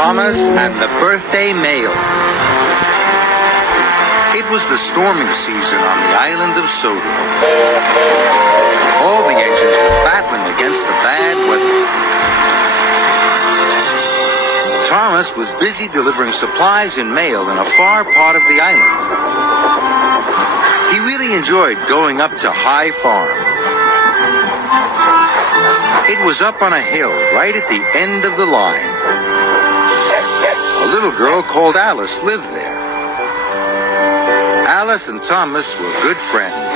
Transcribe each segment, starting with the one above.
Thomas and the Birthday Mail. It was the storming season on the island of Sodor. All the engines were battling against the bad weather. Thomas was busy delivering supplies and mail in a far part of the island. He really enjoyed going up to High Farm. It was up on a hill right at the end of the line. A little girl called Alice lived there. Alice and Thomas were good friends.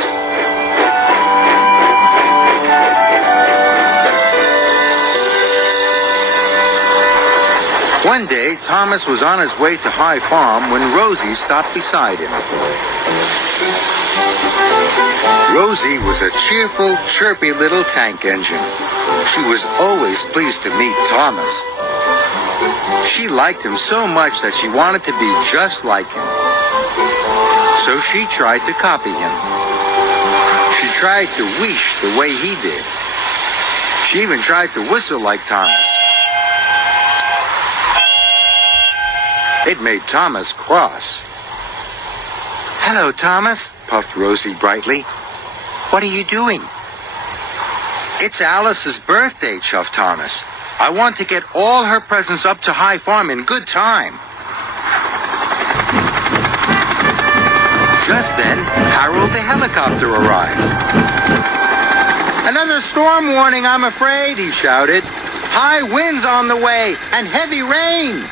One day, Thomas was on his way to High Farm when Rosie stopped beside him. Rosie was a cheerful, chirpy little tank engine. She was always pleased to meet Thomas. She liked him so much that she wanted to be just like him. So she tried to copy him. She tried to whoosh the way he did. She even tried to whistle like Thomas. It made Thomas cross. "Hello, Thomas," puffed Rosie brightly. "What are you doing?" "It's Alice's birthday," chuffed Thomas. "I want to get all her presents up to High Farm in good time." Just then, Harold the helicopter arrived. "Another storm warning, I'm afraid," he shouted. "High winds on the way and heavy rain."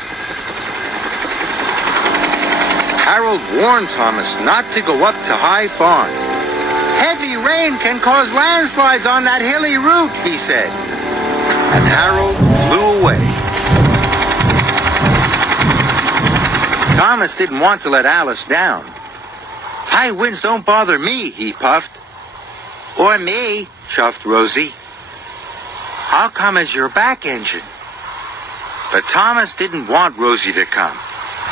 Harold warned Thomas not to go up to High Farm. "Heavy rain can cause landslides on that hilly route," he said. And Harold flew away. Thomas didn't want to let Alice down. "High winds don't bother me," he puffed. "Or me," chuffed Rosie. "I'll come as your back engine." But Thomas didn't want Rosie to come.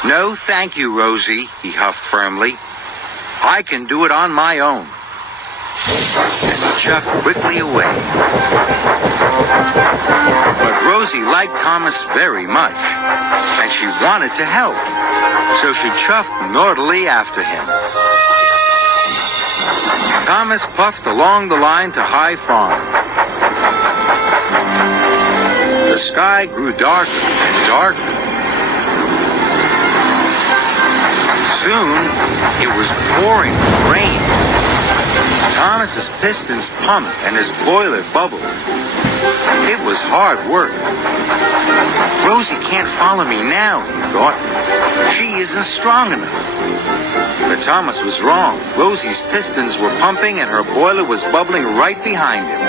"No, thank you, Rosie," he huffed firmly. "I can do it on my own." And he chuffed quickly away. But Rosie liked Thomas very much, and she wanted to help, so she chuffed naughtily after him. Thomas puffed along the line to High Farm. The sky grew darker and darker. Soon, it was pouring with rain. Thomas's pistons pumped and his boiler bubbled. It was hard work. "Rosie can't follow me now," he thought. "She isn't strong enough." But Thomas was wrong. Rosie's pistons were pumping and her boiler was bubbling right behind him.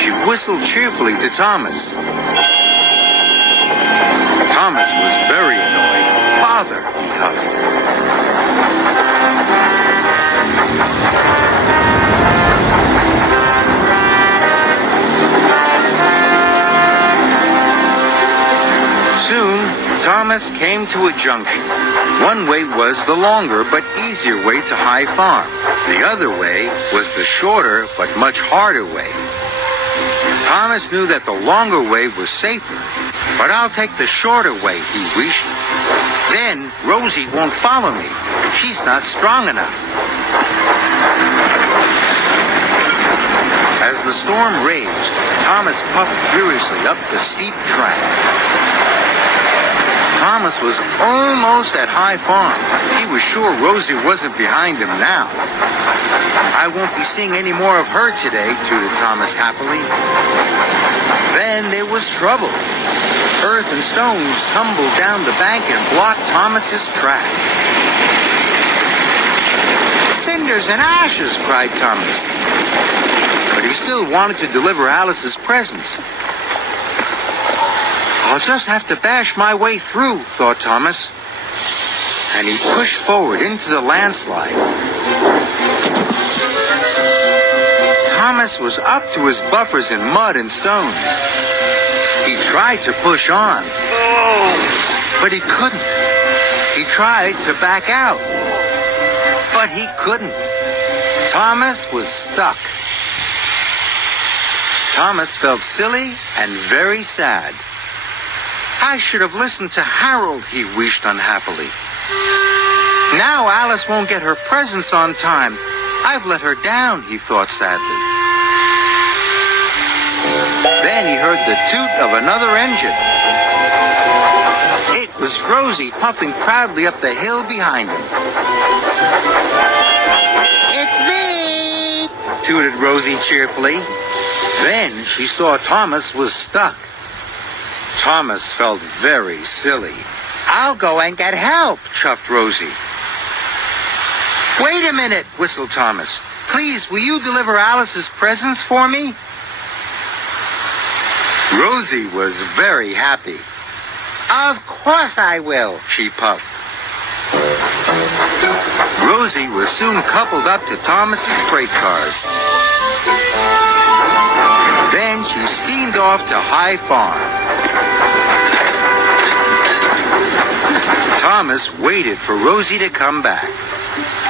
She whistled cheerfully to Thomas. Thomas was very annoyed. "Bother," he huffed. Soon, Thomas came to a junction. One way was the longer but easier way to High Farm. The other way was the shorter but much harder way. Thomas knew that the longer way was safer. "But I'll take the shorter way," he wished. "Then Rosie won't follow me. She's not strong enough." As the storm raged, Thomas puffed furiously up the steep track. Thomas was almost at High Farm. He was sure Rosie wasn't behind him now. "I won't be seeing any more of her today," tooted Thomas happily. Then there was trouble. Earth and stones tumbled down the bank and blocked Thomas's track. "Cinders and ashes!" cried Thomas. But he still wanted to deliver Alice's presents. "I'll just have to bash my way through," thought Thomas. And he pushed forward into the landslide. Thomas was up to his buffers in mud and stones. He tried to push on, but he couldn't. He tried to back out, but he couldn't. Thomas was stuck. Thomas felt silly and very sad. I should have listened to Harold, he wished unhappily. Now Alice won't get her presents on time. I've let her down, he thought sadly. Then he heard the toot of another engine. It was Rosie puffing proudly up the hill behind him. "It's me!" tooted Rosie cheerfully. Then she saw Thomas was stuck. Thomas felt very silly. "I'll go and get help," chuffed Rosie. "Wait a minute," whistled Thomas. "Please, will you deliver Alice's presents for me?" Rosie was very happy. "Of course I will," she puffed. Rosie was soon coupled up to Thomas's freight cars. Then she steamed off to High Farm. Thomas waited for Rosie to come back.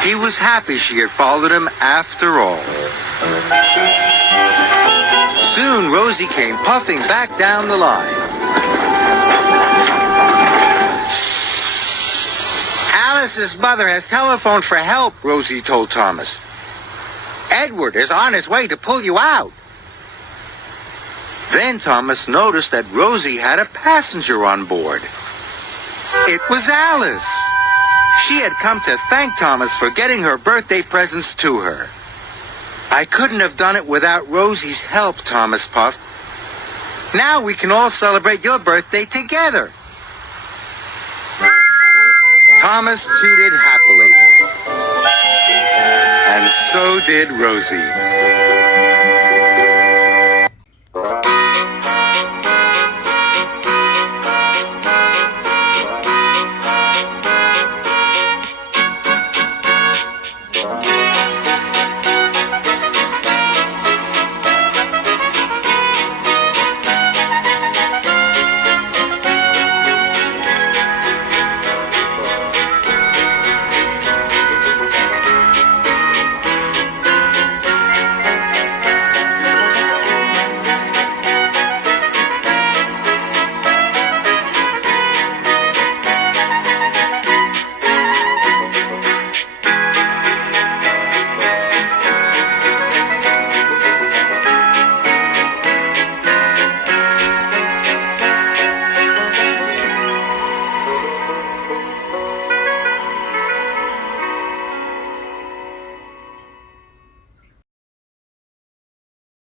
He was happy she had followed him after all. Soon Rosie came puffing back down the line. "Alice's mother has telephoned for help," Rosie told Thomas. "Edward is on his way to pull you out." Then Thomas noticed that Rosie had a passenger on board. It was Alice. She had come to thank Thomas for getting her birthday presents to her. "I couldn't have done it without Rosie's help," Thomas puffed. "Now we can all celebrate your birthday together." Thomas tooted happily. And so did Rosie.